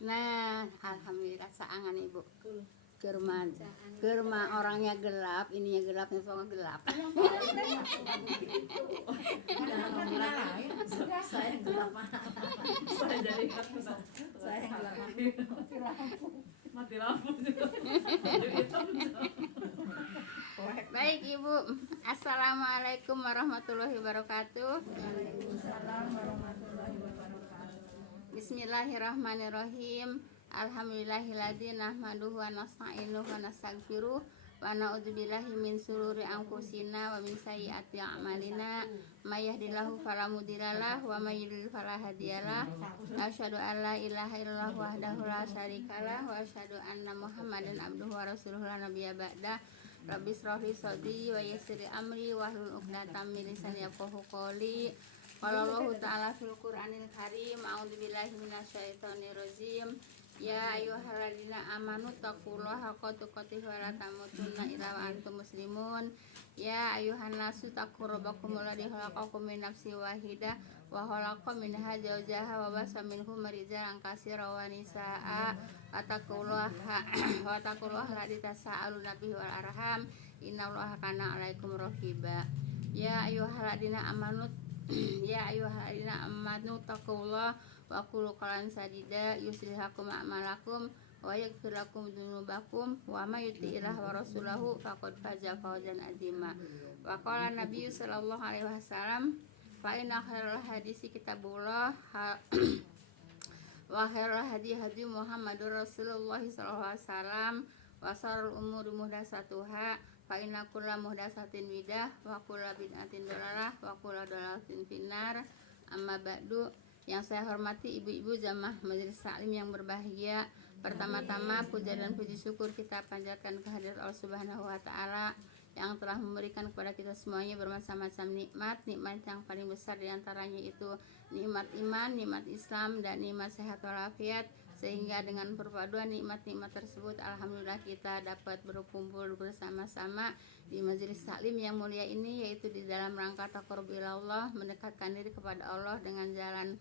Nah, alhamdulillah saangan Ibu. Ke rumah orangnya gelap, ininya gelapnya soalnya gelap. Saya gelap. Saya jadi saya gelap. Mati lampu juga. Baik Ibu, Assalamualaikum warahmatullahi wabarakatuh. Waalaikumsalam warahmatullahi wabarakatuh. Bismillahirrahmanirrahim. Alhamdulillahilladzi nahmaduhu wa nasta'inuhu wa nastaghfiruh wa na'udzubillahi min sururi anfusina wa min sayyiati a'malina may yahdihillahu fala mudhillalah wa may yudhlil fala hadiyalah. Asyhadu an la ilaha illallah wahdahu la syarikalah wa asyhadu anna Muhammadan abduhu wa rasuluhu la nabiyya ba'dah. Rabbi shrah li sadri wa yassir li amri wahlul 'uqdatam min lisani yafqahu qawli. Qala Allahu ta'ala fil Qur'anil Karim, a'udzubillahi minasyaitonir rajim. Ya ayyuhalladzina amanu taqullaha haqqa tuqatih wa la tamutunna illa wa antum muslimun. Ya ayyuhan nasu taqu rabbakum alladzi khalaqakum min nafsin wahidah wa khalaqa minha zawjaha wa basa minhum rijalan katsiran wa nisaa'a wa taqullaha alladzi tasaaluna bihi wal arham innallaha kana 'alaikum raqiba. Ya ayyuhalladzina amanu taqullaha wa qulu qawlan sadida yuslih lakum a'malakum wa yaghfir lakum dzunubakum wa may yuti'illah wa rasulahu faqad faza fawzan 'azima. Wa qala nabiyyu sallallahu alaihi wasallam fa inna khairal hadisi kitabullah wa khairal hadi hadi Muhammadur Rasulullah sallallahu alaihi wasallam wa syarrul umuri muhdatsatuha fa inna kulla muhdatsatin bidah wa kulla bid'atin dhalalah wa kulla dhalalatin finnar. Amma ba'du. Yang saya hormati ibu-ibu jamaah majelis taklim yang berbahagia, pertama-tama puja dan puji syukur kita panjatkan kehadirat Allah Subhanahu wa taala yang telah memberikan kepada kita semuanya bermacam-macam nikmat yang paling besar diantaranya itu nikmat iman, nikmat Islam, dan nikmat sehat walafiat, sehingga dengan perpaduan nikmat-nikmat tersebut alhamdulillah kita dapat berkumpul bersama-sama di majelis taklim yang mulia ini, yaitu di dalam rangka taqarrub ilallah, mendekatkan diri kepada Allah dengan jalan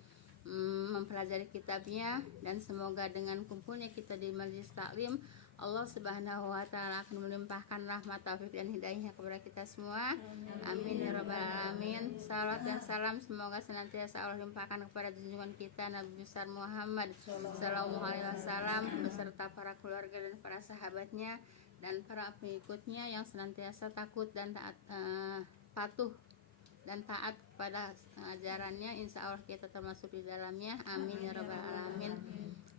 mempelajari kitabnya. Dan semoga dengan kumpulnya kita di majelis taklim, Allah Subhanahu wa taala akan melimpahkan rahmat, taufik dan hidayahnya kepada kita semua. Amin ya rabbal alamin. Salat dan salam semoga senantiasa Allah limpahkan kepada junjungan kita Nabi besar Muhammad sallallahu alaihi wasallam beserta para keluarga dan para sahabatnya dan para pengikutnya yang senantiasa takut dan patuh dan taat kepada ajarannya. Insya Allah kita termasuk di dalamnya. Amin ya rabbal alamin.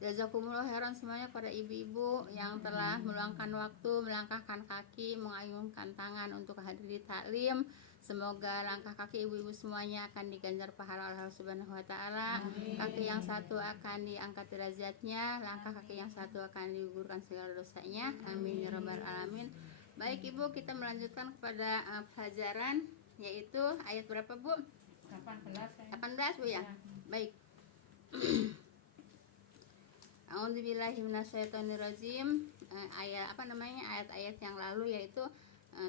Jazakumullah khairan semuanya pada ibu-ibu yang telah meluangkan waktu, melangkahkan kaki, mengayunkan tangan untuk hadir di taklim. Semoga langkah kaki ibu-ibu semuanya akan diganjar pahala Allah Subhanahu wa taala. Kaki yang satu akan diangkat derajatnya, langkah kaki yang satu akan digugurkan segala dosanya. Amin ya rabbal alamin. Baik Ibu, kita melanjutkan kepada pelajaran, yaitu ayat berapa Bu? 18 Bu ya? Baik. A'udzubillahi minasyaitonirrajim. Ayat-ayat yang lalu yaitu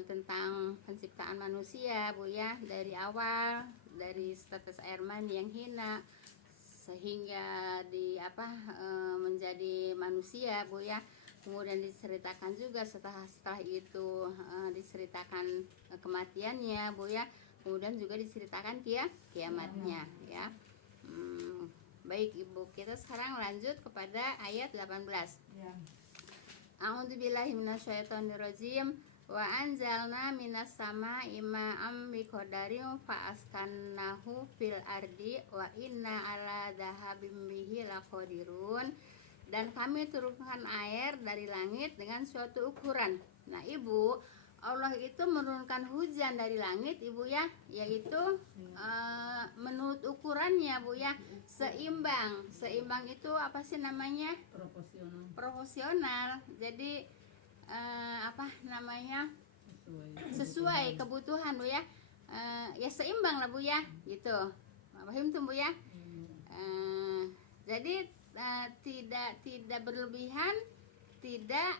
tentang penciptaan manusia Bu ya, dari awal, dari status air mani yang hina sehingga menjadi manusia Bu ya. Kemudian diceritakan juga setelah itu diceritakan kematiannya Bu ya. Kemudian juga diceritakan kiamatnya ya. Baik Ibu, kita sekarang lanjut kepada ayat 18. Ya. A'udzubillahi minasyaitonirrajim. Wa anzalna minas sama'i ma'am biqadarin fa askannahu fil ardi wa inna ala dhahabim bihi laqadirun. Dan kami turunkan air dari langit dengan suatu ukuran. Nah Ibu, Allah itu menurunkan hujan dari langit Ibu ya, yaitu menurut ukurannya Bu ya, seimbang. Seimbang itu apa sih namanya? Proporsional. Jadi sesuai kebutuhan Bu ya. Ya seimbang lah Bu ya, gitu. Paham tuh Bu ya? Jadi tidak berlebihan, tidak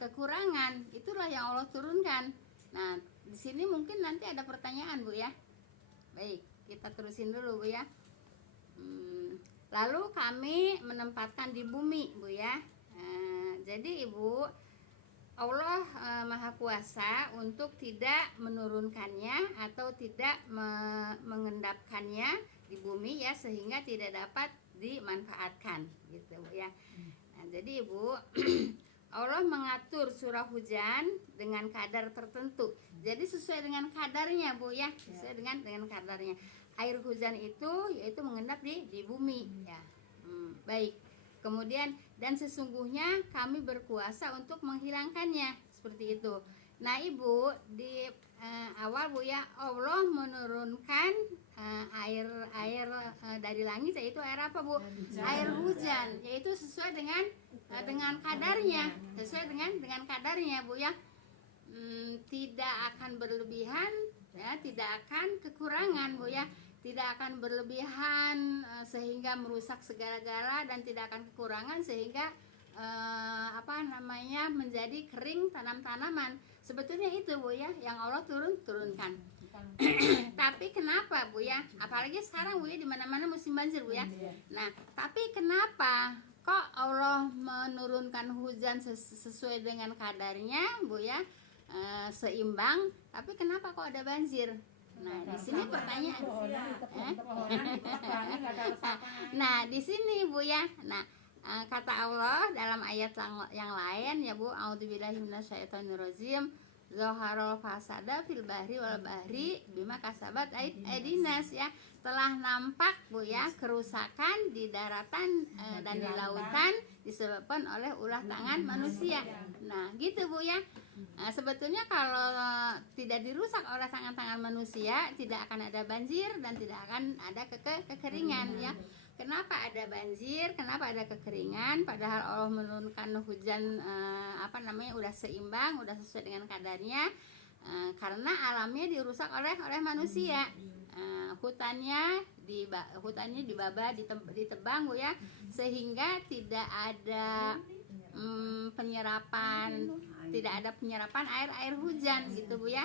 kekurangan. Itulah yang Allah turunkan. Nah, di sini mungkin nanti ada pertanyaan Bu ya. Baik, kita terusin dulu Bu ya. lalu kami menempatkan di bumi, Bu ya. Jadi Ibu, Allah Maha Kuasa untuk tidak menurunkannya atau tidak mengendapkannya di bumi ya, sehingga tidak dapat dimanfaatkan gitu Bu ya. Nah, jadi Ibu, Allah mengatur curah hujan dengan kadar tertentu. Jadi sesuai dengan kadarnya Bu ya, sesuai dengan kadarnya. Air hujan itu yaitu mengendap di bumi ya. Baik. Kemudian dan sesungguhnya kami berkuasa untuk menghilangkannya, seperti itu. Nah Ibu, di awal Bu ya, Allah menurunkan air dari langit, yaitu air apa Bu? Air hujan, yaitu sesuai dengan kadarnya, sesuai dengan kadarnya Bu ya. Tidak akan berlebihan ya, tidak akan kekurangan Bu ya, tidak akan berlebihan sehingga merusak segala-gala, dan tidak akan kekurangan sehingga menjadi kering tanam-tanaman. Sebetulnya itu Bu ya yang Allah turunkan. Tapi kenapa Bu ya, apalagi sekarang Bu ya, di mana-mana musim banjir Bu ya. Nah tapi kenapa kok Allah menurunkan hujan sesuai dengan kadarnya Bu ya, seimbang, tapi kenapa kok ada banjir? Nah, di sini pertanyaan. Nah, di sini Bu ya. Nah, kata Allah dalam ayat yang lain ya Bu, a'udzubillahi minasyaitonirrajim, zaharul fasada fil bahri wal bahri bima kasabat aidinas ya. Telah nampak Bu ya kerusakan di daratan dan di lautan disebabkan oleh ulah tangan manusia. Nah, gitu Bu ya. Sebetulnya kalau tidak dirusak oleh tangan manusia, tidak akan ada banjir dan tidak akan ada kekeringan ya. Kenapa ada banjir? Kenapa ada kekeringan? Padahal Allah menurunkan hujan udah seimbang, udah sesuai dengan kadarnya. Karena alamnya dirusak oleh manusia. Hutannya dibaba, ditebang Bu ya, sehingga tidak ada penyerapan, tidak ada penyerapan air hujan gitu Bu ya.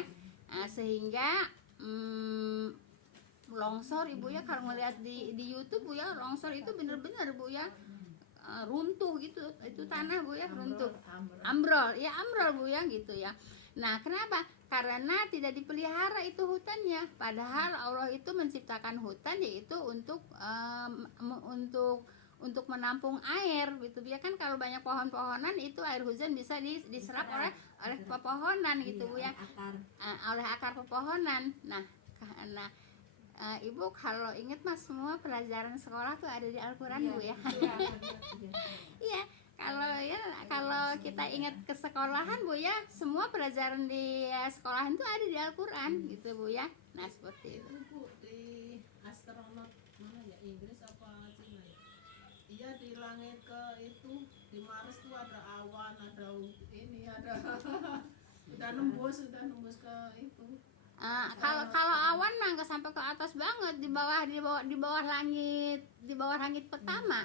Sehingga longsor Ibu ya, kalau ngeliat di YouTube Bu ya, longsor itu bener-bener Bu ya, runtuh gitu, itu tanah Bu ya, runtuh, ambrol Bu ya gitu ya. Nah kenapa? Karena tidak dipelihara itu hutannya. Padahal Allah itu menciptakan hutan yaitu untuk menampung air gitu ya kan. Kalau banyak pohon-pohonan itu air hujan bisa diserap oleh pepohonan gitu Bu ya, oleh akar pepohonan. Nah Ibu kalau ingat mas, semua pelajaran sekolah tuh ada di Al-Quran Bu ya. Iya, kalau kita ingat ke sekolahan Bu ya, semua pelajaran di sekolahan tuh ada di Al-Quran gitu Bu ya. Nah seperti itu. Bu, di astronot mana ya, Inggris apa Cina ya? Iya, di langit ke itu, di Mars tuh ada awan, ada ini, ada udah nembus ke itu. Kalau awan mah nggak sampai ke atas banget, di bawah langit pertama.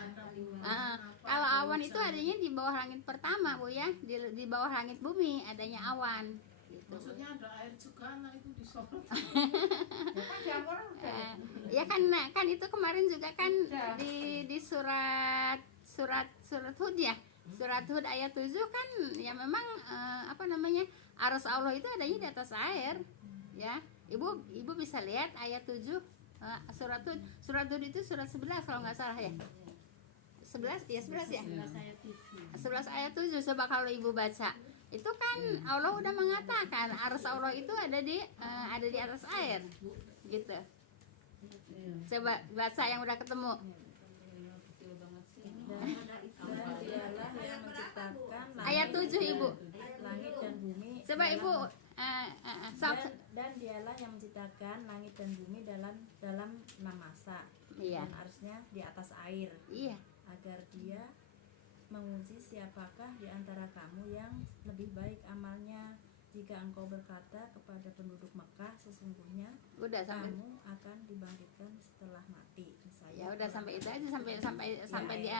Kalau awan itu adanya di bawah langit pertama Bu ya, di bawah langit bumi adanya awan gitu. Maksudnya ada air juga, nah itu disorot. Ya kan itu kemarin juga kan di surat Hud ya. Surat Hud ayat 7 kan ya, memang arus Allah itu adanya di atas air. Ya, Ibu bisa lihat ayat 7 surat Hud. Surat Hud itu surat 11 kalau nggak salah ya. 11 ya? 11 ayat 7. Coba kalau Ibu baca. Itu kan Allah udah mengatakan arus Allah itu ada di atas air. Gitu. Coba baca yang udah ketemu. Ayat 7 Ibu. Langit dan bumi. Coba Ibu dan dialah yang menciptakan langit dan bumi dalam 6 masa. Iya. Dan arusnya di atas air. Iya. Agar dia menguji siapakah di antara kamu yang lebih baik amalnya. Jika engkau berkata kepada penduduk Mekah, sesungguhnya udah kamu akan dibangkitkan setelah mati. Misalnya, ya udah sampai itu aja, sampai di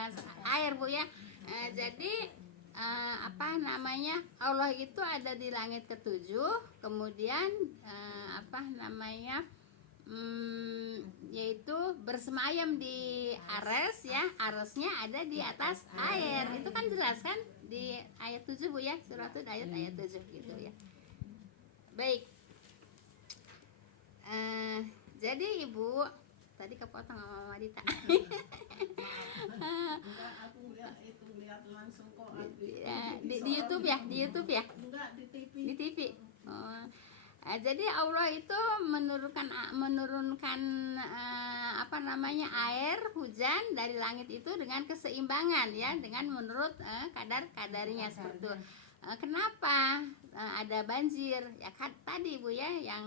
air Bu ya. Jadi Allah itu ada di langit ke-7, kemudian yaitu bersemayam di ares ya, aresnya ada di atas air. Itu kan jelas kan di ayat 7 Bu ya, surat Hud ayat 7 gitu ya. Baik. Jadi Ibu tadi kepotong sama Mama Dita. Enggak, aku lihat langsung kok. Ya, di YouTube ya, di YouTube ya. Enggak, di TV. Di TV. Oh. Jadi Allah itu menurunkan apa namanya air hujan dari langit itu dengan keseimbangan ya, dengan menurut kadarnya seperti itu. Kenapa ada banjir? Ya kan tadi Bu ya yang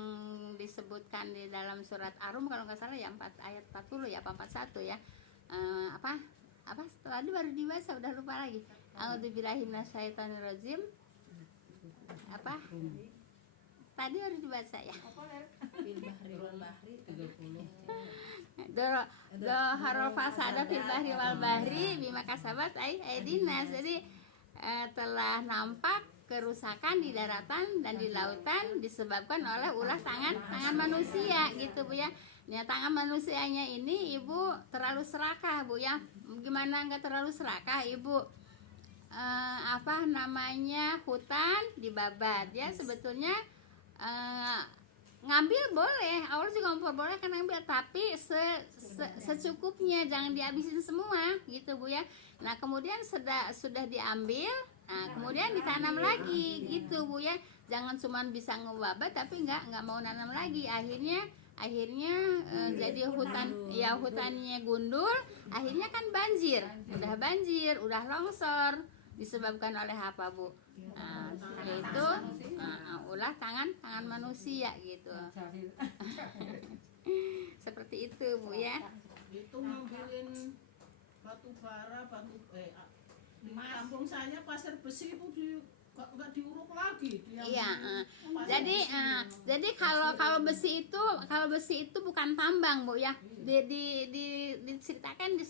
disebutkan di dalam surat Ar-Rum kalau nggak salah ya ayat 40 ya apa 41 ya. Apa tadi baru dibaca udah lupa lagi. A'udzubillahi minasyaitonirrajim. Apa? Tadi baru dibaca ya. Doharo fasada fil bahri wal bahri bima kasabat aidinas. Jadi telah nampak kerusakan di daratan dan di lautan disebabkan oleh ulah tangan manusia gitu Bu ya. Ya tangan manusianya ini Ibu terlalu serakah Bu ya. Gimana nggak terlalu serakah Ibu? Apa namanya hutan dibabat ya, sebetulnya ngambil boleh, Allah juga memperbolehkan ngambil, tapi secukupnya, jangan dihabisin semua gitu Bu ya. Nah kemudian sudah diambil, nah kemudian ditanam lagi gitu Bu ya. Jangan cuma bisa ngebabat tapi nggak mau nanam lagi, akhirnya jadi hutannya gundul, akhirnya kan banjir, udah longsor, disebabkan oleh apa Bu? Yaitu ulah tangan manusia gitu. Seperti itu Bu ya. Itu ngambilin batu bara, di kampung saya pasir besi itu nggak diuruk lagi. Iya. Jadi kalau besi itu bukan tambang Bu ya. Diceritakan di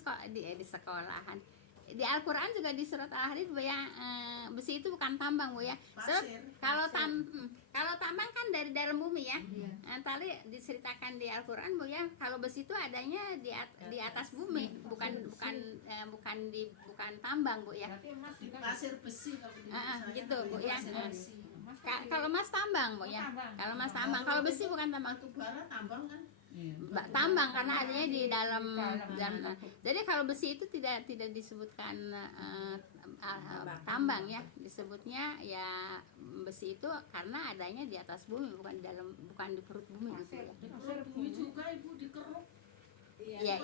sekolahan. Di Al-Quran juga di surat Al-Hadid Bu ya, besi itu bukan tambang Bu ya. Kalau tambang kan dari dalam bumi ya. Tadi diceritakan di Al-Quran Bu ya, kalau besi itu adanya di atas bumi, bukan tambang Bu ya. Pasir besi kalau di saya gitu Bu ya. Kalau mas tambang Bu ya. Kalau mas tambang, kalau besi bukan tambang. batu bara tambang kan? Tambang karena adanya di dalam. Jadi kalau besi itu tidak disebutkan tambang ya, disebutnya ya besi itu karena adanya di atas bumi, bukan di perut bumi gitu ya. Di perut bumi juga Ibu dikeruk. Iya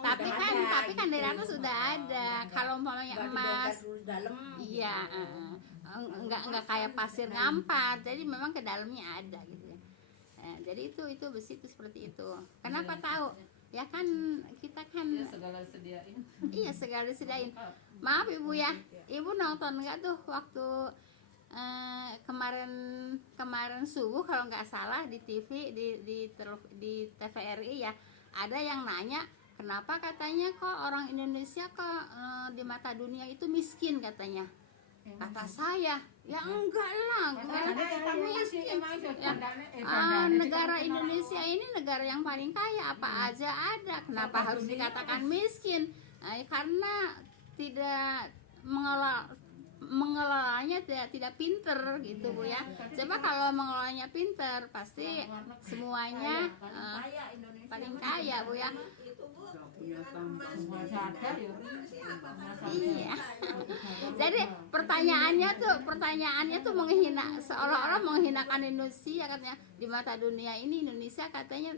tapi kan dari atas sudah ada. Kalau umpamanya emas, iya enggak kayak pasir ngampar, jadi memang ke dalamnya ada gitu ya. Jadi itu besi itu seperti itu. Kenapa tahu? Ya kan kita kan Segala disediain. Iya segala disediain. Maaf Ibu ya, Ibu nonton nggak tuh waktu kemarin subuh kalau nggak salah di TV di TVRI ya, ada yang nanya kenapa katanya kok orang Indonesia kok di mata dunia itu miskin katanya. Kata saya, ya enggak lah, miskin. Negara Indonesia ini negara yang paling kaya, apa aja ada. Kenapa harus dikatakan miskin? Karena tidak mengelolanya tidak pinter gitu Bu ya. Coba kalau mengelolanya pinter, pasti semuanya paling kaya Bu ya. Iya. Jadi pertanyaannya tuh menghina, seolah-olah menghinakan Indonesia katanya. Di mata dunia ini Indonesia katanya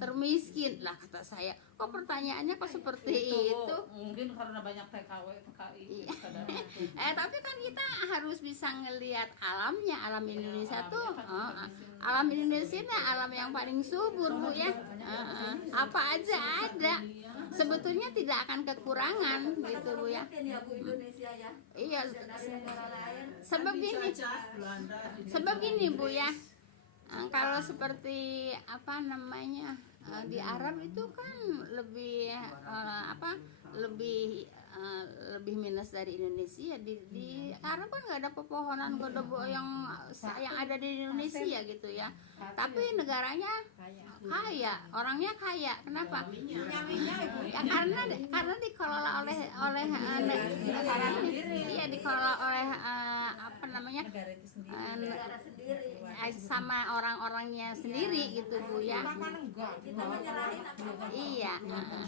termiskin lah, kata saya. Kok pertanyaannya kok seperti itu? Mungkin karena banyak TKI. Iya. Tapi kan kita harus bisa ngelihat alamnya. Alam Indonesia tuh alam Indonesia ini alam yang paling subur Bu ya. Apa aja ada. Sebetulnya tidak akan kekurangan gitu Bu ya. Iya. Sebab gini Bu ya. Kalau seperti di Arab itu kan lebih lebih minus dari Indonesia di karena kan nggak ada pepohonan nggak ada yang ada di Indonesia gitu ya, tapi negaranya kaya, orangnya kaya. Kenapa? Ya karena dikelola oleh negara ini, iya dikelola oleh apa namanya Negara itu sendiri. sama orang-orangnya sendiri gitu Bu ya. Kita menyerahin apa-apa. Iya,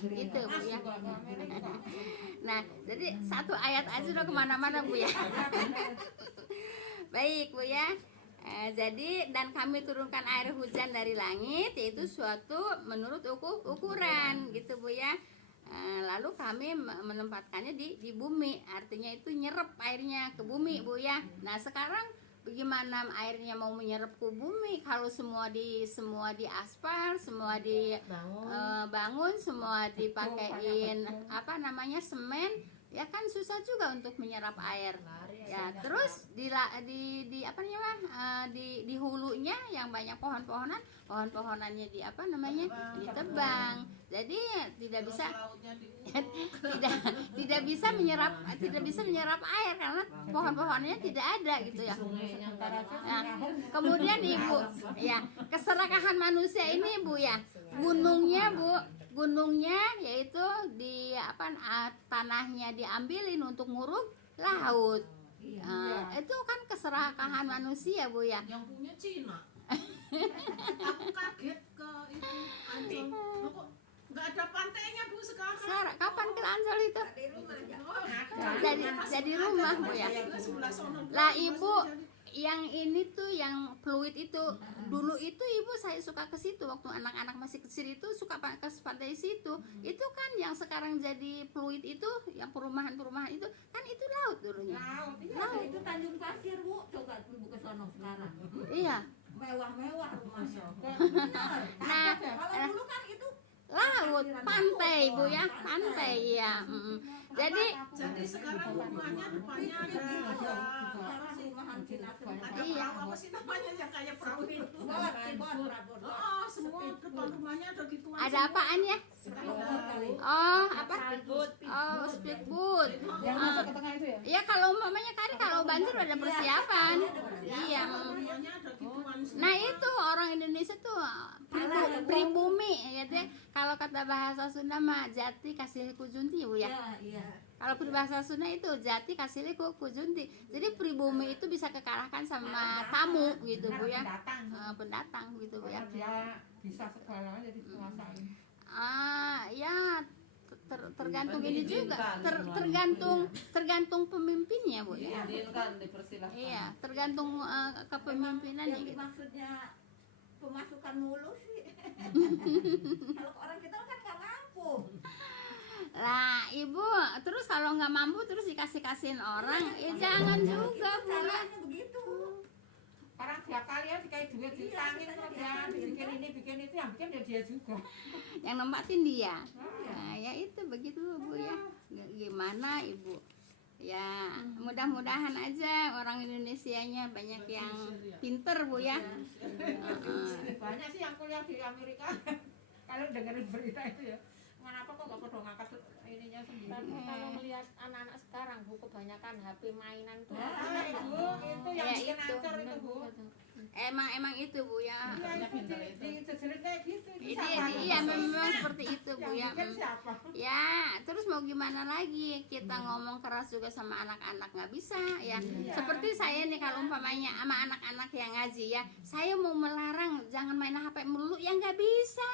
gitu Bu ya. Nah, jadi satu ayat aja udah kemana-mana Bu ya. Baik Bu ya. Jadi dan kami turunkan air hujan dari langit, yaitu suatu menurut ukuran gitu Bu ya. Lalu kami menempatkannya di bumi, artinya itu nyerap airnya ke bumi Bu ya. Nah sekarang bagaimana airnya mau menyerap ke bumi kalau semua di aspal, semua bangun, semua dipakein apa namanya semen, ya kan susah juga untuk menyerap air. Ya terus di apa namanya di hulunya yang banyak pohonannya di apa namanya ditebang, jadi tidak bisa tidak bisa menyerap air karena pohon-pohonnya tidak ada gitu ya. Nah, kemudian Ibu ya keserakahan manusia ini Bu ya, gunungnya yaitu di apa tanahnya diambilin untuk nguruk laut. Itu kan keserakahan manusia Bu ya. Yang punya Cina. Aku kaget ke itu Ancol. Kok nggak ada pantainya Bu sekarang? Kapan ke Ancol itu? Jadi rumah Bu ya. Sebelah sono. Lah Ibu, yang ini tuh yang fluid itu dulu itu Ibu saya suka ke situ waktu anak-anak masih kecil, itu suka ke pantai situ. Itu kan yang sekarang jadi fluid itu yang perumahan itu kan itu laut dulunya. Laut itu Tanjung Pasir Bu, coba Ibu ke sono sekarang. Iya. Mewah-mewah rumahnya. Nah, Kalau dulu kan itu laut, pantai Bu ya, pantai ya. Jadi sekarang rumahnya depannya ada rumahan Cina semua. ada Iya. perahu apa sih namanya yang kayak perahu itu? Bot. Oh, semua depan rumahnya ada gituan. ada apaan ya? Oh, apa? Oh, speedboat. Yang masuk ke tengah itu ya? Ya kalau umpamanya kalau banjir ada persiapan. Iya. Rumahnya ada gituan. Nah itu orang Indonesia tuh pribumi gitu ya. Kalau kata bahasa Sunda mah jati kasih kujunti Bu ya. Iya. Kalau berbahasa Sunda itu jati kasih kujunti. Jadi pribumi itu bisa kekalahkan sama tamu gitu Bu ya. Pendatang gitu Bu ya. Dia bisa segalanya jadi penguasaan. Ya tergantung ini juga, tergantung pemimpinnya Bu ya. Dipersilahkan. Iya, tergantung kepemimpinannya Yang gitu. maksudnya pemasukan mulu sih. Kalau orang kita kan nggak mampu. Lah Ibu, terus kalau nggak mampu terus dikasih-kasihin orang, ya jangan juga Bu ya. Caranya begitu. Orang tiap kali ya dikasih duit ditangin terus ya bikin ini bikin itu, yang bikin ya dia juga. Yang nempatin dia. Nah, ya itu begitu Bu ya. Gimana Ibu? Ya, mudah-mudahan aja orang Indonesianya banyak yang pinter Bu ya. Banyak sih yang kuliah di Amerika. Kalau dengerin berita itu ya, kenapa kok gak perlu ngangkat ininya sendiri? Kalau melihat anak-anak sekarang Bu, kebanyakan HP mainan tuh. Nah, Ibu, itu yang Ya, bikin itu. ancur itu Bu. Emang itu Bu ya. Iya, itu di sejerit kayak gitu. Iya memang seperti itu Bu ya. Yang bikin siapa? Ya, terus mau gimana lagi? Kita ngomong keras juga sama anak-anak nggak bisa ya. Seperti saya nih kalau umpamanya sama anak-anak yang ngaji ya, saya mau melarang jangan main HP melulu, ya nggak bisa.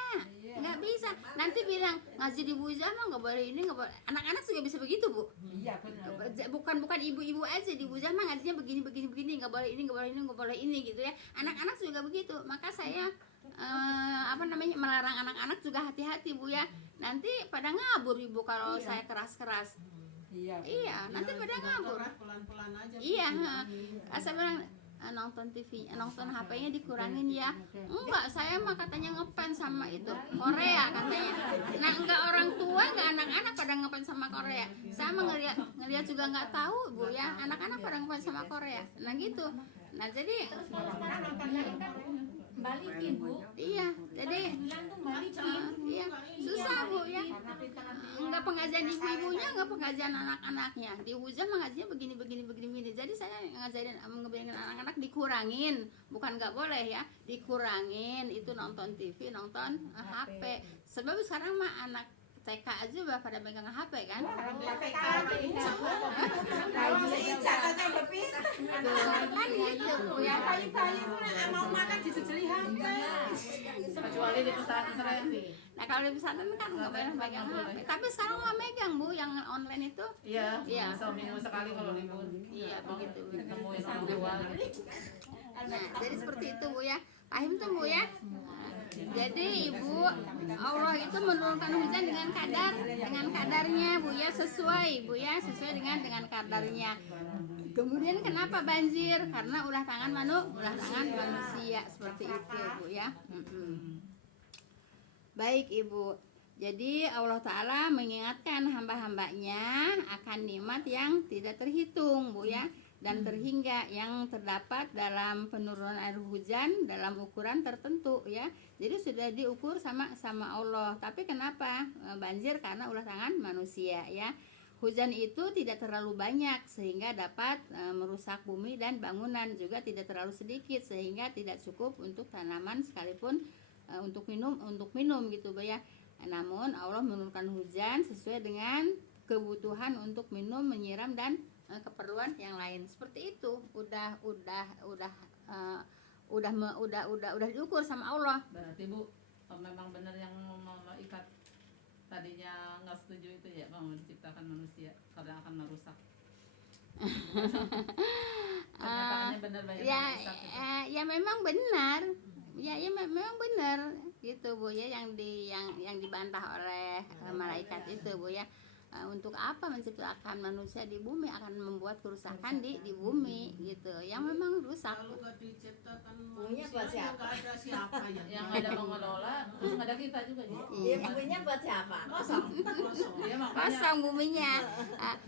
Nggak bisa. Nanti bilang ngaji di Bujah mah nggak boleh ini, nggak boleh. Anak-anak juga bisa begitu Bu. Iya benar. Bukan ibu-ibu aja di Bujah mah ngajinya begini, nggak boleh ini, nggak boleh ini gitu ya. Anak-anak juga begitu. Maka saya melarang anak-anak juga hati-hati Bu ya. Nanti pada ngabur Ibu kalau saya keras-keras. Iya, nanti pada ngabur. Pelan-pelan aja. Iya, saya bilang nonton TV, nonton HP-nya dikurangin ya. Enggak, saya mah katanya ngefans sama itu Korea katanya. Nah, enggak orang tua, enggak anak-anak pada ngefans sama Korea. Saya mah ngeliat juga nggak tahu Bu ya, anak-anak pada ngefans sama Korea. Nah gitu. Nah jadi Balikin Bu. iya, jadi Bilang tuh balikin. iya susah Bu ya. Nggak pengajian ibu-ibunya, nggak pengajian anak-anaknya. Di Huzam mengajinya begini. Jadi saya ngajarin ngebiarin anak-anak dikurangin, bukan nggak boleh ya, dikurangin itu nonton TV, nonton HP. Sebab sekarang mah anak TK aja udah pada megang HP kan. Kan gitu Bu ya. Bayi-bayi itu mau makan disejeli HP. Kecuali di pesantren nih. Nah kalau di pesantren kan nggak boleh megang HP. Tapi sekarang mah megang Bu, yang online itu. Iya, Iya. seminggu sekali kalau libur. Iya, begitu. Nemuin orang tua. Nah, jadi seperti itu Bu ya. Paham tuh Bu ya. Jadi Ibu, Allah itu menurunkan hujan dengan kadarnya Bu ya, sesuai Bu ya, sesuai dengan kadarnya. Kemudian kenapa banjir? Karena ulah tangan manusia seperti itu Bu ya. Baik Ibu. Jadi Allah Ta'ala mengingatkan hamba-hambanya akan nikmat yang tidak terhitung Bu ya, dan terhingga yang terdapat dalam penurunan air hujan dalam ukuran tertentu ya. Jadi sudah diukur sama Allah. Tapi kenapa banjir? Karena ulah tangan manusia ya. Hujan itu tidak terlalu banyak sehingga dapat merusak bumi, dan bangunan juga tidak terlalu sedikit sehingga tidak cukup untuk tanaman sekalipun untuk minum gitu Bu ya. Namun Allah menurunkan hujan sesuai dengan kebutuhan untuk minum, menyiram, dan keperluan yang lain. Seperti itu. Udah diukur sama Allah. Berarti Bu, memang benar yang malaikat tadinya nggak setuju itu ya, mau menciptakan manusia karena akan merusak. Kenyataannya benar banyak yang merusak gitu. Ya memang benar. Ya memang benar gitu Bu ya, yang dibantah oleh malaikat itu Bu ya. Untuk apa menciptakan manusia di bumi, akan membuat kerusakan di bumi gitu, yang memang rusak. Kalau nggak diciptakan Buminya manusia buat siapa? nggak ada siapa ya. Yang ada mengelola, terus nggak ada kita juga ya. Iya, buminya buat siapa? Kosong. Iya makanya. Kosong buminya.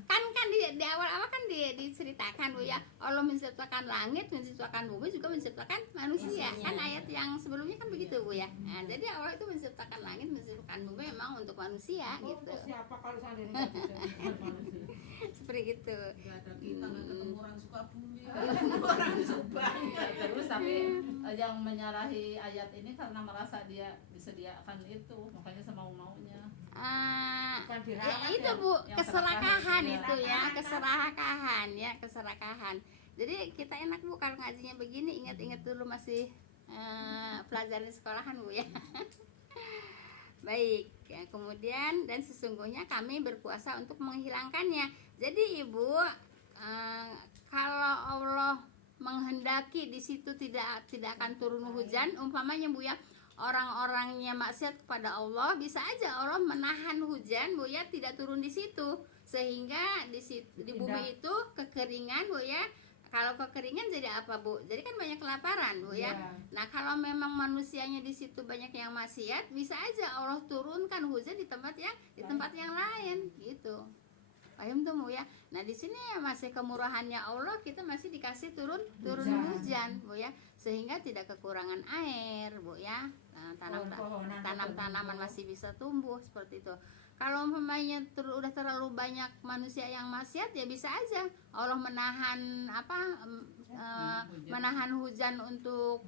Kan di awal-awal kan diceritakan Bu ya, Allah menciptakan langit, menciptakan bumi, juga menciptakan manusia. Kan ayat yang sebelumnya kan begitu Bu ya. Nah, jadi Allah itu menciptakan langit, menciptakan bumi memang untuk manusia gitu. Siapa kalau seandainya nggak bisa dibuat manusia? Seperti itu. Nggak ada kita nggak ketemu orang Sukabumi, nggak ketemu orang Subang. Terus tapi yang menyalahi ayat ini karena merasa dia disediakan itu, makanya semau-maunya. Bukan Ya, dirawat itu ya? Bu, Yang keserakahan serakah itu ya, keserakahan. Jadi kita enak Bu kalau ngajinya begini, ingat-ingat dulu masih pelajaran sekolahan Bu ya. Baik, ya, kemudian dan sesungguhnya kami berkuasa untuk menghilangkannya. Jadi Ibu, kalau Allah menghendaki di situ tidak akan turun hujan, umpamanya Bu ya, orang-orangnya maksiat kepada Allah, bisa aja Allah menahan hujan Bu ya, tidak turun di situ, sehingga di bumi itu kekeringan Bu ya. Kalau kekeringan jadi apa Bu? Jadi kan banyak kelaparan Bu ya. Nah kalau memang manusianya di situ banyak yang maksiat, bisa aja Allah turunkan hujan di tempat yang lain gitu. Paham tuh Bu ya. Nah di sini masih kemurahannya Allah, kita masih dikasih turun hujan Bu ya, sehingga tidak kekurangan air Bu ya. Nah, tanaman masih bisa tumbuh seperti itu. Kalau umpamanya udah terlalu banyak manusia yang maksiat, ya bisa aja Allah menahan hujan untuk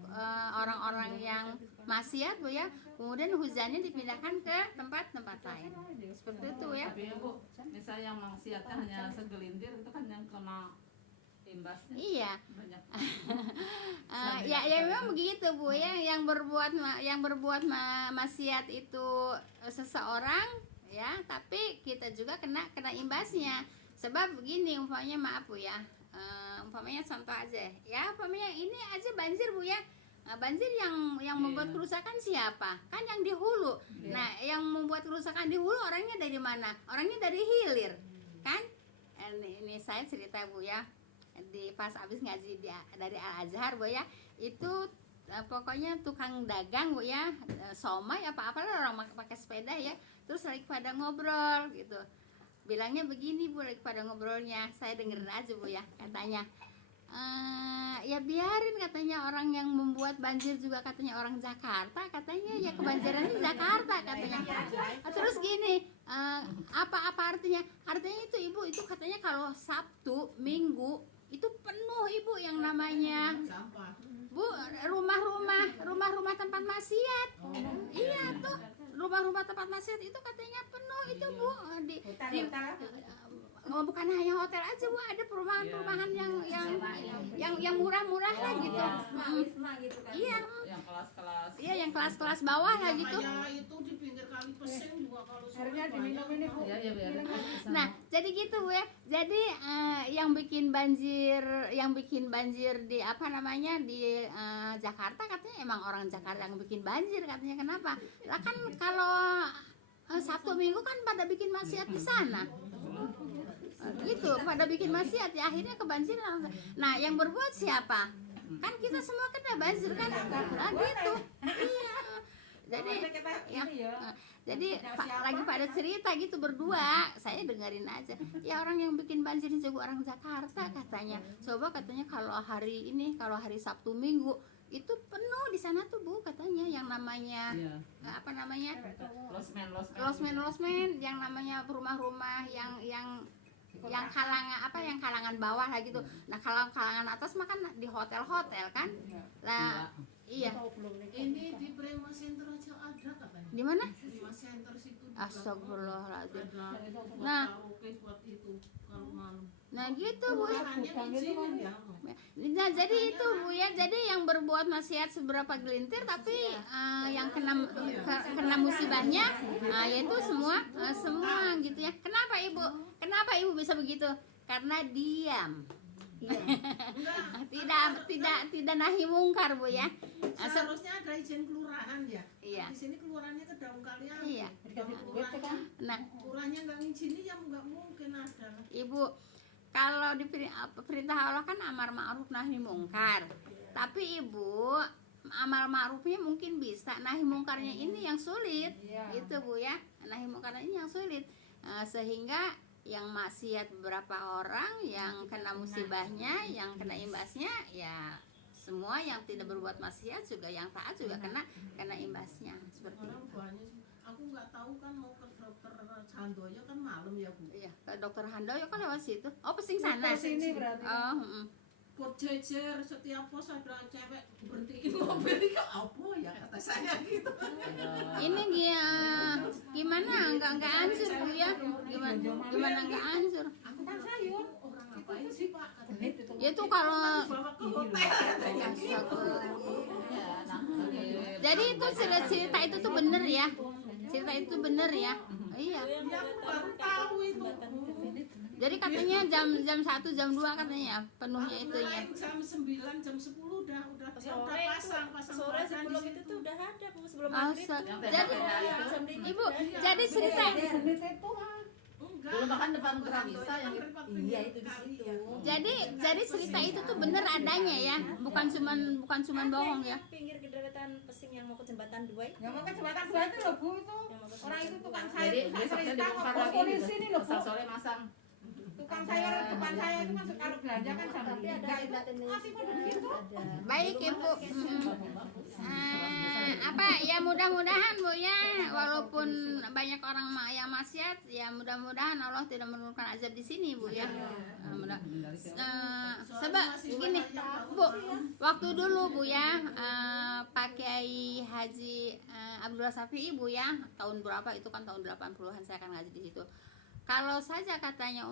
orang-orang yang maksiat Bu ya. Kemudian hujannya dipindahkan ke tempat-tempat lain. Seperti itu ya. Tapi Bu, misalnya yang maksiatnya hanya segelintir, itu kan yang kena imbasnya Iya. banyak. Ya memang begitu Bu ya, yang berbuat maksiat itu seseorang ya, tapi kita juga kena imbasnya. Sebab begini, umpamanya maaf Bu ya, umpamanya contoh aja ya, umpamanya ini aja banjir Bu ya. Banjir yang membuat kerusakan siapa? Kan yang di hulu. Nah yang membuat kerusakan di hulu orangnya dari mana? Orangnya dari hilir kan. Ini saya cerita Bu ya, di pas abis ngaji dari Al Azhar Bu ya, itu pokoknya tukang dagang Bu ya, somai apa-apalah, orang pakai sepeda ya, terus lagi pada ngobrol gitu. Bilangnya begini Bu, lagi pada ngobrolnya, saya dengerin aja Bu ya, katanya ya biarin katanya, orang yang membuat banjir juga katanya orang Jakarta, katanya ya kebanjiran di Jakarta katanya. Terus gini, Apa artinya? Artinya itu ibu, itu katanya kalau Sabtu, Minggu itu penuh ibu yang namanya Sampah. Bu, rumah-rumah tempat maksiat. Iya tuh, rumah-rumah tempat maksiat itu katanya penuh itu Bu. Bukan hanya hotel aja Bu, ada perumahan-perumahan yang murah-murah lah gitu. Wisma gitu kan. Iya, Yang kelas-kelas. iya yang kelas-kelas bawah lah gitu. Kayak itu di pinggir kali Pesing juga kalau sore Airnya diminum ini Bu. Iya, iya, biar. Nah, jadi gitu Bu ya. Jadi yang bikin banjir di apa namanya di Jakarta katanya emang orang Jakarta yang bikin banjir katanya. Kenapa? Lah kan kalau Sabtu Minggu kan pada bikin maksiat di sana. Gitu, pada bikin maksiat ya akhirnya kebanjiran. Nah, yang berbuat siapa? Kan kita semua kena banjir kan? Nah, gitu. Iya. Jadi jadi lagi pada cerita gitu berdua, saya dengerin aja. Ya orang yang bikin banjir juga orang Jakarta katanya. Coba katanya kalau hari Sabtu Minggu itu penuh di sana tuh Bu katanya yang namanya Iya. apa namanya? Losmen. Yang namanya rumah-rumah yang kalangan bawah lah gitu. Nah, kalau kalangan atas mah kan di hotel-hotel kan. Lah, iya. ini di Prima Center aja ada katanya. Di mana? Prima Center situ juga Astagfirullahaladzim. ada buat Nah. karaoke buat itu kalau malam. Nah, gitu Bu. Hanya izinin ya. Nah, jadi itu Bu ya. Jadi yang berbuat maksiat seberapa gelintir tapi yang kena musibahnya yaitu semua gitu ya. Kenapa Ibu bisa begitu? Karena diam. tidak nahi mungkar Bu ya. Seharusnya ada izin kelurahan ya. Iya. Di sini kelurahannya ke Daun Kalian. Iya. Nah, Kelurahannya nggak ngizinin ya nggak mungkin ada lah. Ibu, kalau di perintah Allah kan amar ma'ruf nahi mungkar. Tapi Ibu, amal ma'rufnya mungkin bisa, nahi mungkarnya ini yang sulit. Gitu Bu ya. Nahi mungkarnya ini yang sulit. Sehingga yang maksiat beberapa orang yang kena musibahnya, yang kena imbasnya ya semua yang tidak berbuat maksiat juga yang taat juga kena imbasnya seperti Orang itu. banyak sih. Aku nggak tahu kan mau ke dokter Handoyo kan malam ya Bu. Iya, ke dokter Handoyo kan lewat situ. Oh, pesing sana. Sini berarti. Oh, Pot jejer setiap pos ada cewek berhentiin mobil ini apa ya kata saya gitu. ini dia gimana enggak hancur Bu ya? Gimana enggak hancur? Aku kan sayur orang ngapain sih Pak? Katanya. Ya itu kalau Bawa ke hotel katanya. jadi itu cerita itu tuh bener ya. Cerita itu bener ya. Iya. Ya aku baru tahu itu. Jadi katanya jam 1 jam 2 katanya penuhnya itu ya. Jam 9 jam 10 udah pasang Sore badan sebelum di itu situ. tuh udah ada Bu sebelum maghrib tuh. Jadi Ibu, jadi cerita Enggak. Dulu bahkan depan Gramisa yang Iya, itu di situ. jadi cerita itu tuh bener adanya ya. Bukan cuman bohong ya. Pinggir kedekatan Pesing yang mau ke jembatan 2 itu. Yang mau ke jembatan dua itu loh Bu itu. Yang mau ke Orang itu tukang sayur jadi itu besoknya cerita dibongkar kok lagi polisi ini loh Bu. sore masang. Tukang sayur depan saya itu kan kalau belanja kan sama Tapi ada itu masih pada begitu. Baik Ibu. Apa ya mudah-mudahan Bu ya, walaupun banyak orang yang maksiat ya mudah-mudahan Allah tidak menurunkan azab di sini Bu ya. Sebab gini Bu, waktu dulu Bu ya Pak Kiai Haji Abdullah Syafi'i Bu ya, tahun berapa itu kan tahun 80-an saya akan ngaji di situ. Kalau saja katanya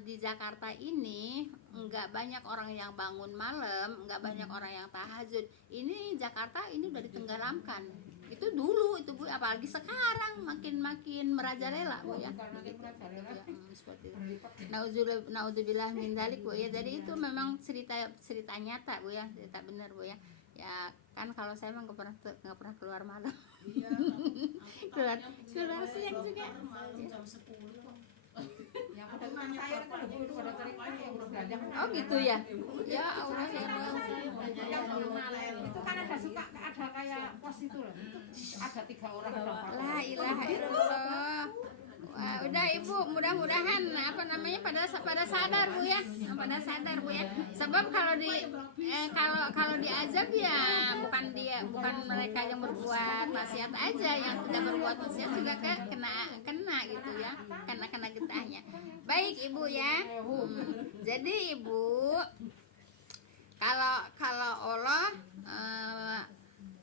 di Jakarta ini nggak banyak orang yang bangun malam, nggak banyak orang yang tahajud. Ini Jakarta ini udah ditenggelamkan. Itu dulu itu Bu, apalagi sekarang makin merajalela Bu ya. Begitu. Ya, seperti itu. Naudzubillah min dzalik Bu ya. Jadi itu memang cerita nyata Bu ya, cerita benar Bu ya. Ya kan kalau saya emang nggak pernah keluar malam. Iya. Keluar siang juga. Malam jam 10. Yang ada tukang sayur itu loh Bu, itu pada cerita yang udah belanja kan. Oh gitu ya. Ya Allah ya Allah. Itu kan ada kayak pos itu loh. Ada 3 orang depan. La ilaha illallah. Wah, udah Ibu, mudah-mudahan pada sadar Bu ya, pada sadar Bu ya. Sebab kalau diazab ya bukan mereka yang berbuat maksiat aja, yang tidak berbuat maksiat juga kena gitu ya. kena getahnya. Baik Ibu ya. Jadi Ibu, kalau Allah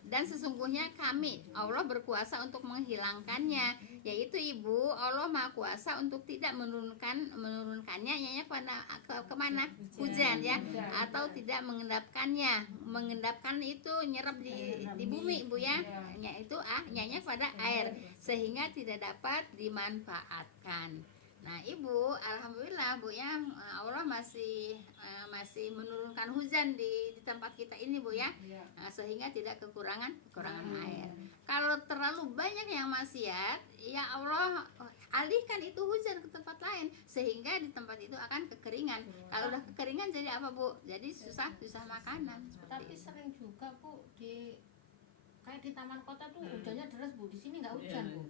dan sesungguhnya kami Allah berkuasa untuk menghilangkannya, yaitu Ibu, Allah Maha Kuasa untuk tidak menurunkannya ya pada kemana, hujan ya, atau tidak mengendapkan itu nyerap di bumi Ibu ya, yaitu nyanya pada air sehingga tidak dapat dimanfaatkan. Nah Ibu, alhamdulillah Bu ya, Allah masih menurunkan hujan di tempat kita ini Bu ya, sehingga tidak kekurangan air. Kalau terlalu banyak yang maksiat, ya Allah alihkan itu hujan ke tempat lain sehingga di tempat itu akan kekeringan. Kalau udah kekeringan jadi apa Bu? Jadi susah makanan. Tapi Seperti itu. sering juga Bu kayak di taman kota tuh hujannya deras Bu, di sini nggak hujan Bu.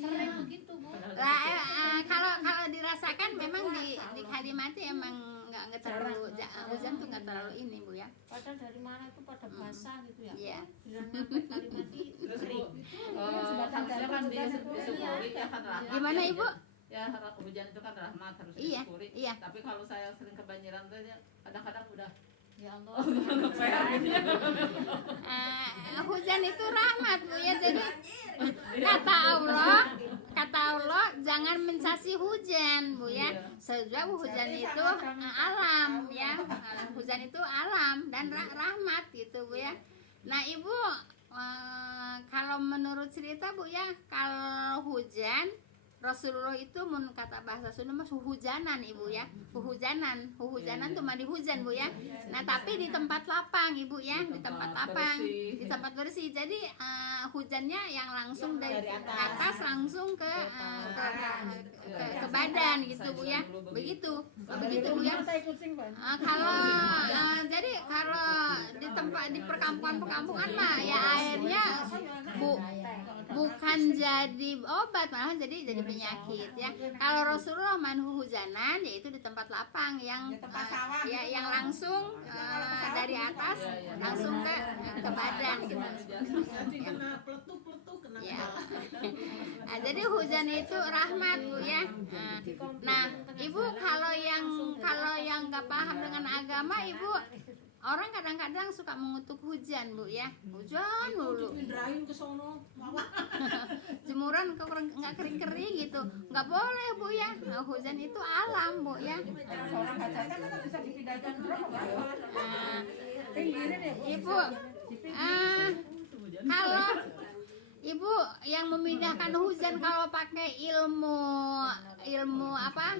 Sering begitu Bu. Lah, kalau dirasakan memang di Kalimati emang nggak terlalu hujan tuh nggak terlalu ini Bu ya. Padahal dari mana tuh pada basah gitu ya. Iya. Bilang nyampe Kalimati Terus Bu, kering. harusnya kan disyukuri ya kan rahmat. Gimana Ibu? Ya hujan itu kan rahmat, harusnya Iya, disyukuri. iya. Tapi kalau saya sering kebanjiran tuh ya, kadang-kadang udah Ya Allah. Hujan itu rahmat Bu ya. Jadi Banjir. kata Allah jangan mencaci hujan Bu ya. Sebab hujan itu alam ya. Hujan itu alam dan rahmat gitu Bu ya. Nah Ibu, kalau menurut cerita Bu ya, kalau hujan Rasulullah itu kata bahasa Sunda mah hujanan Ibu ya. Hujanan tuh mandi hujan Bu ya. Nah, tapi di tempat lapang Ibu ya, di tempat lapang, bersih. di tempat bersih. Jadi hujannya yang langsung dari atas langsung ke badan gitu Bu ya. Begitu Bu ya. Jadi kalau di tempat di perkampungan mah ya airnya bukan jadi obat, malah jadi penyakit ya. Kalau Rasulullah manhu hujanan yaitu di tempat lapang yang yang langsung dari atas langsung ke badan gitu. Jadi kena peletuk-peletuk kena Ya. Nah, jadi hujan itu rahmat Bu ya. Nah, Ibu kalau yang nggak paham dengan agama Ibu, orang kadang-kadang suka mengutuk hujan Bu ya. Hujan mulu. pindahin ke sono. Jemuran nggak kering-kering gitu. Nggak boleh Bu ya. Nah, hujan itu alam Bu ya. Seorang hajatan kan bisa dipindahkan berapa? Nah, Pinggirin ya. Ibu, kalau Ibu yang memindahkan hujan kalau pakai ilmu apa?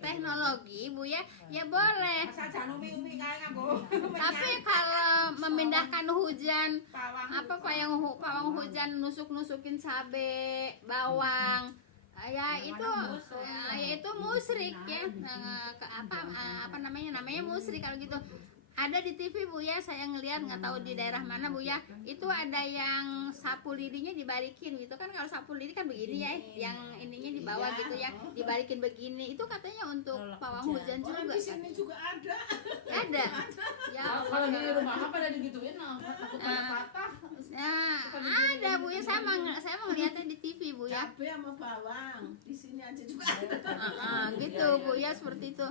Teknologi Bu ya, ya boleh. Asal jangan umi-umi kayaknya Bu. Tapi kalau memindahkan hujan pawang hujan nusuk-nusukin cabe, bawang, ya itu musyrik ya. Apa namanya musyrik kalau gitu. Ada di TV Bu ya, saya ngelihat nggak tahu di daerah mana Bu ya, itu ada yang sapu lidinya dibalikin gitu kan. Kalau sapu lidi kan begini ya, yang ininya di bawah gitu ya, dibalikin begini. Itu katanya untuk pawang hujan juga. Di sini juga ada. Ada. Ya kalau di rumah apa ada digituin, takut pada patah. Nah, ada Bu ya, saya mau ngeliatnya di TV Bu ya. Cabe sama bawang. Di sini aja juga ada. Gitu Bu ya, seperti itu.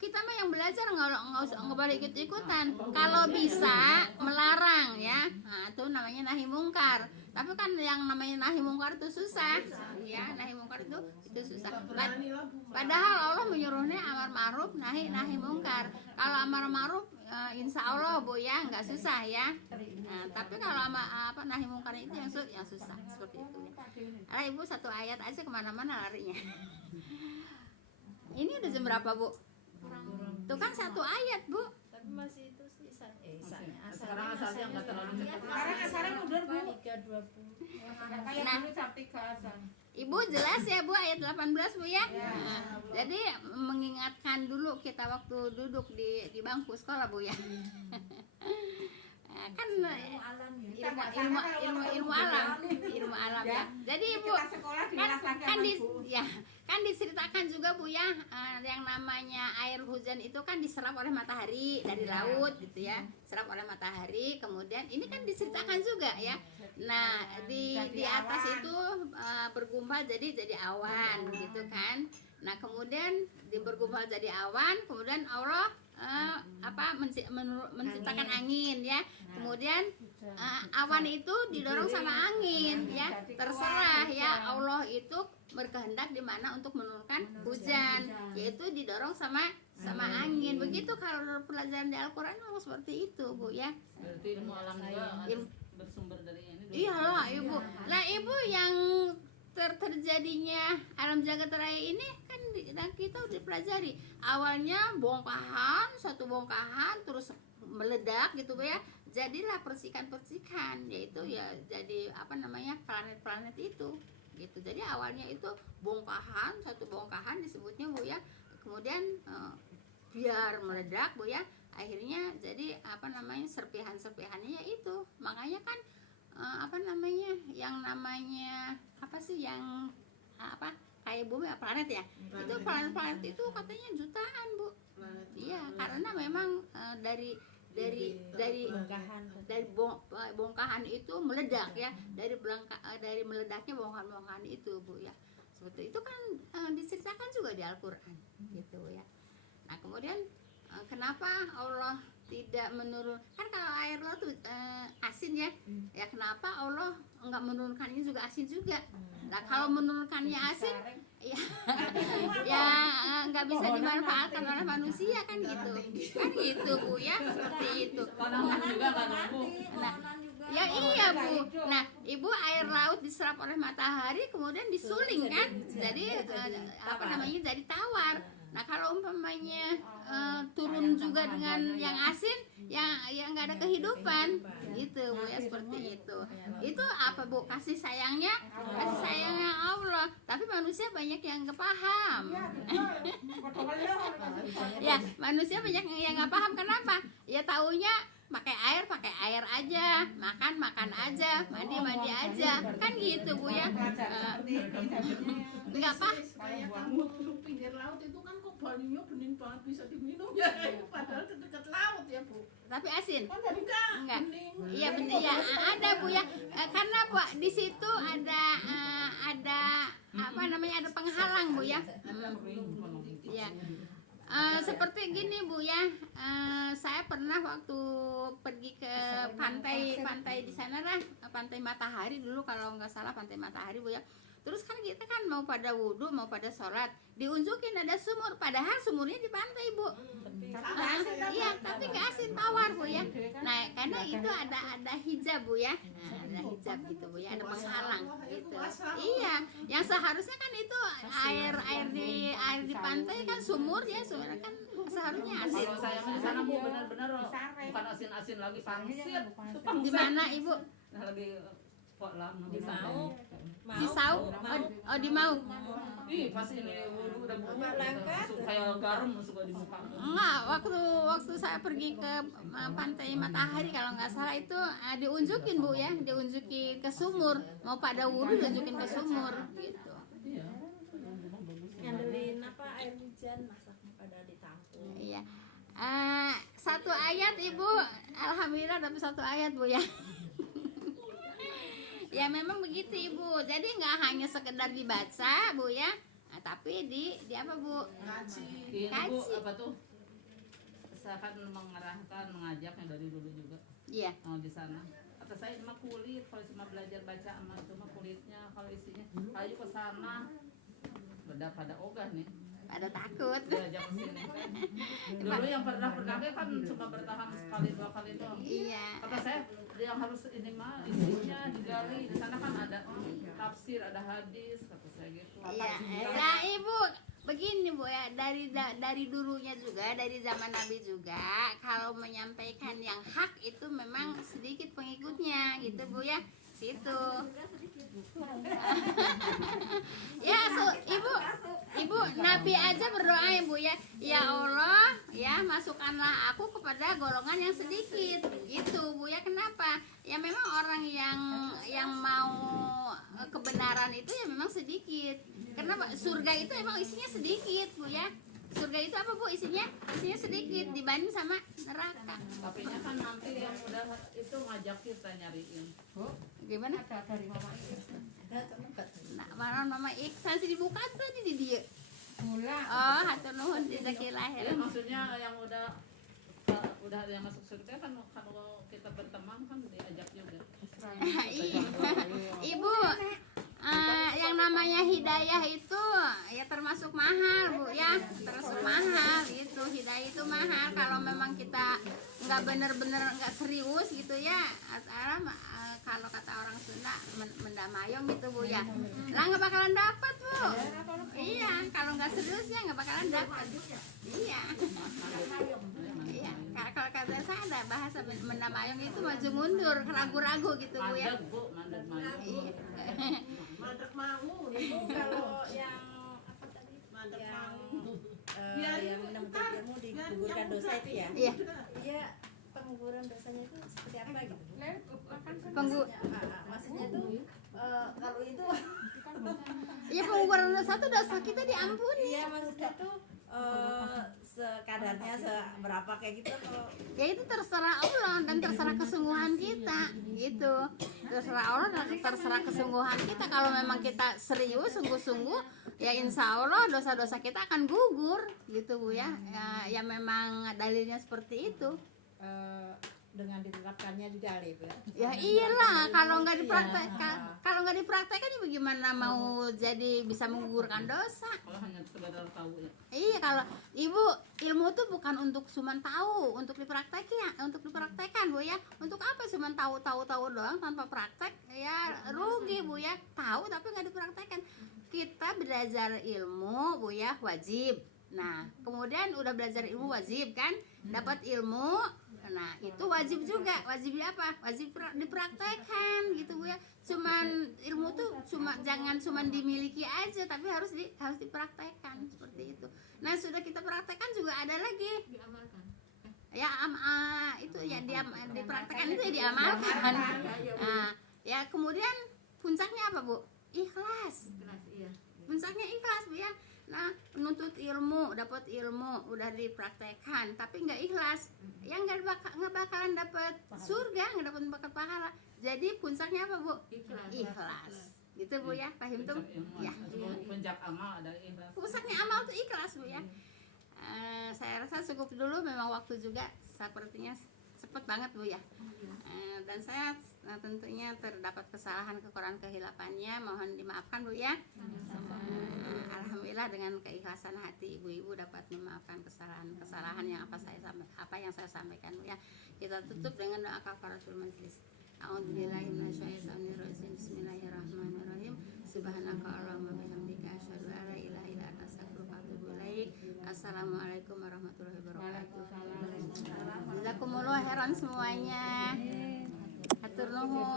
Kita mah yang belajar nggak boleh ikut-ikutan. Kalau bisa melarang ya, nah, itu namanya nahi mungkar. Tapi kan yang namanya nahi mungkar itu susah, ya nahi mungkar itu susah. Padahal Allah menyuruhnya amar ma'ruf nahi mungkar. Kalau amar ma'ruf insya Allah Bu ya nggak susah ya. Nah, tapi kalau nahi mungkar itu yang susah seperti itu. Ya. Ibu satu ayat aja kemana-mana larinya. Ini udah jam berapa Bu? Tuh kan satu ayat Bu. Tapi masih itu sisanya Sekarang asalnya nggak terlalu cepat. Sekarang asalnya mundur Bu. 3:20. Kayak Nah. dulu jam 3 asal. Ibu jelas ya Bu ayat 18 Bu ya. Nah, jadi mengingatkan dulu kita waktu duduk di bangku sekolah Bu ya. Kan ilmu alam ya. Jadi Ibu Kita sekolah di kelas lagi kan diceritakan juga Bu ya, yang namanya air hujan itu kan diserap oleh matahari dari laut gitu ya, serap oleh matahari. Kemudian ini kan diceritakan juga ya. Nah di atas itu bergumpal jadi awan gitu kan. Nah kemudian bergumpal jadi awan, kemudian Allah menciptakan angin ya. Kemudian awan itu didorong sama angin ya. Terserah ya, Allah itu berkehendak di mana untuk menurunkan hujan, yaitu didorong sama angin. Begitu kalau pelajaran di Al-Qur'an memang seperti itu, Bu ya. Berarti ilmu alam juga bersumber dari ini. Iyalah Ibu. Lah Ibu yang terjadinya alam jagat raya ini kan kita udah pelajari. Awalnya bongkahan, satu bongkahan terus meledak gitu ya. Jadilah percikan-percikan, yaitu ya jadi planet-planet itu gitu. Jadi awalnya itu bongkahan, satu bongkahan disebutnya Bu ya. Kemudian biar meledak Bu ya. Akhirnya jadi serpihan-serpihannya ya itu. Makanya kan yang namanya kayak bumi planet ya, itu planet itu katanya jutaan Bu. Iya, karena memang dari bongkahan itu meledak ya, dari meledaknya bongkahan itu Bu ya. Seperti itu kan diceritakan juga di Al-Qur'an gitu ya. Nah kemudian kenapa Allah tidak menurun, kan kalau air laut tuh asin ya, ya kenapa Allah enggak menurunkannya juga asin juga? Nah kalau menurunkannya asin ya nggak bisa dimanfaatkan oleh manusia kan gitu Bu ya, seperti itu. Nah ya iya Bu. Nah Ibu, air laut diserap oleh matahari kemudian disuling kan, jadi jadi tawar. Nah kalau umpamanya turun juga dengan yang asin, yang nggak ada kehidupan, gitu Bu ya, seperti itu. Itu apa Bu? Kasih sayangnya Allah. Tapi manusia banyak yang nggak paham. Ya manusia banyak yang nggak paham. Kenapa? Ya taunya pakai air aja, makan aja, mandi aja, kan gitu Bu ya. Nggak apa? Kayak kamu pinggir laut itu kan kok balinya bening banget bisa diminum ya, padahal dekat laut ya Bu. Tapi asin? Enggak. Bening. Iya bening ya, ada Bu ya. Karena Bu di situ ada ada penghalang Bu ya. Iya. Seperti gini Bu ya, saya pernah waktu pergi ke pantai di sana lah, Pantai Matahari dulu kalau nggak salah, Pantai Matahari Bu ya. Terus kan kita kan mau pada wudhu, mau pada sholat, diunjukin ada sumur, padahal sumurnya di pantai Bu. Iya, tapi nggak asin, tawar Bu ya. Nah karena itu ada hijab Bu ya, ada hijab gitu Bu ya, ada penghalang gitu. Iya, yang seharusnya kan itu air di pantai kan sumur ya, sumur kan seharusnya asin. Kalau saya di sana Bu benar-benar bukan asin-asin lagi, pangsit. Di mana Ibu? Nah, lagi kok lama Di Mau. Cisau? Oh di Mau. Ih, pas ini udah berubah kayak garam masuk di muka. Enggak, waktu saya pergi ke Pantai Matahari kalau nggak salah itu diunjukin Bu ya, diunjukin ke sumur, mau pada wudhu diunjukin ke sumur gitu. Iya. Ngandelin air hujan, masaknya pada ditampung. Iya. Satu ayat Ibu, alhamdulillah dapat satu ayat Bu ya. Ya memang begitu Ibu. Jadi nggak hanya sekedar dibaca Bu ya, tapi di apa Bu? Ini Bu apa tuh? Misalkan mengajak yang dari dulu juga. Iya. Di sana. Kata saya cuma kulit, kalau cuma belajar baca sama cuma kulitnya, kalau isinya ayo ke sana. Pada ogah nih. Pada takut. Diajak ke sini. Dulu yang pernah kan cuma bertahan sekali 2 kali doang. Iya. Kata saya yang harus ini mah isinya digali, di sana kan ada tafsir, ada hadis, kata saya gitu. Iya. Nah Ibu, begini Bu ya, dari dulunya juga, dari zaman Nabi juga, kalau menyampaikan yang hak itu memang sedikit pengikutnya gitu Bu ya. Situ. Ya Ibu Nabi aja berdoa ya Bu ya, ya Allah ya masukkanlah aku kepada golongan yang sedikit gitu Bu ya. Kenapa? Ya memang orang yang mau kebenaran itu ya memang sedikit. Karena surga itu emang isinya sedikit Bu ya. Surga itu apa Bu? Isinya sedikit dibanding sama neraka. Tapi kan nanti yang udah itu ngajak kita nyariin. Gimana? Ada dari mama ini. Nah, naon Mama Iksan sih dibuka tadi di dia. Mula. Oh, hatur nuhun jazakallah Ya, khairan. maksudnya yang udah ada yang masuk surga kan kalau kita berteman kan diajak juga. Iya. Ibu, yang namanya hidayah itu ya termasuk mahal Bu ya, termasuk mahal gitu. Hidayah itu mahal kalau memang kita nggak bener-bener nggak serius gitu ya. Kalau kata orang Sunda mendamayong gitu Bu ya, lah nggak bakalan dapat Bu. Iya, kalau nggak serius ya nggak bakalan dapat. Iya. Iya, kalau kata saya ada bahasa mendamayong itu maju mundur, ragu-ragu gitu Bu ya. Mandek Bu, mandek maju. Iya. Mandek mau Ibu kalau yang apa tadi? mandek Yang mau biarin yang menemukan ntar, ilmu biar digugurkan yang dosa buka itu ya? Iya. Iya, penguguran dosanya itu seperti apa gitu? Maksudnya tuh kalau itu Iya, pengukuran dosa itu dosa kita diampuni. iya maksudnya tuh sekadarnya seberapa kayak gitu kalau Ya itu terserah Allah dan terserah kesungguhan kita gitu. Terserah Allah dan terserah kesungguhan kita. Kalau memang kita serius sungguh-sungguh ya insya Allah dosa-dosa kita akan gugur gitu Bu ya. Ya memang dalilnya seperti itu. dengan diterapkannya juga Alif ya. Ya iyalah, kalau nggak Iya. dipraktekkan, kalau nggak dipraktekkan ya bagaimana mau jadi bisa menggugurkan dosa? Kalau hanya sekedar tahu ya. Iya, kalau Ibu ilmu tuh bukan untuk cuman tahu, untuk dipraktekkan Bu ya. Untuk apa cuman tahu doang tanpa praktek? Ya rugi Bu ya. Tahu tapi nggak dipraktekkan. Kita belajar ilmu Bu ya wajib. Nah, kemudian udah belajar ilmu wajib kan? Dapat ilmu. Nah, itu wajib juga. Wajibnya apa? Wajib dipraktekkan gitu Bu ya. Cuman ilmu tuh jangan cuman dimiliki aja, tapi harus dipraktekkan seperti itu. Nah, sudah kita praktekkan juga ada lagi. Diamalkan. Ya itu ya dipraktekkan itu ya diamalkan. Nah, ya kemudian puncaknya apa Bu? Ikhlas. Jelas, iya. Puncaknya ikhlas Bu ya. Nah, menuntut ilmu, dapat ilmu, udah dipraktekkan, tapi nggak ikhlas, ya nggak bakalan dapat surga, nggak dapat bakat pahala. Jadi puncaknya apa Bu? Ikhlas. Ikhlas. Gitu Bu ya, paham tuh? Puncak ilmu, Ya. puncak amal ada ikhlas. Puncaknya amal tuh ikhlas Bu ya. Saya rasa cukup dulu, memang waktu juga sepertinya cepet banget Bu ya. Dan saya tentunya terdapat kesalahan, kekurangan, kehilafannya, mohon dimaafkan Bu ya. Alhamdulillah dengan keikhlasan hati ibu-ibu dapat memaafkan kesalahan yang apa yang saya sampaikan Bu ya. Kita tutup dengan doa kafaratul majlis. A'udzubillahi minasyaitonirrajim. Bismillahirrahmanirrahim. Subhanaka Allahumma bihamdika asyhadu an la ilaha illa anta astaghfiruka wa atubu ilaik. Assalamualaikum warahmatullahi wabarakatuh. Jazakumullah khairan semuanya. Hatur nuhun.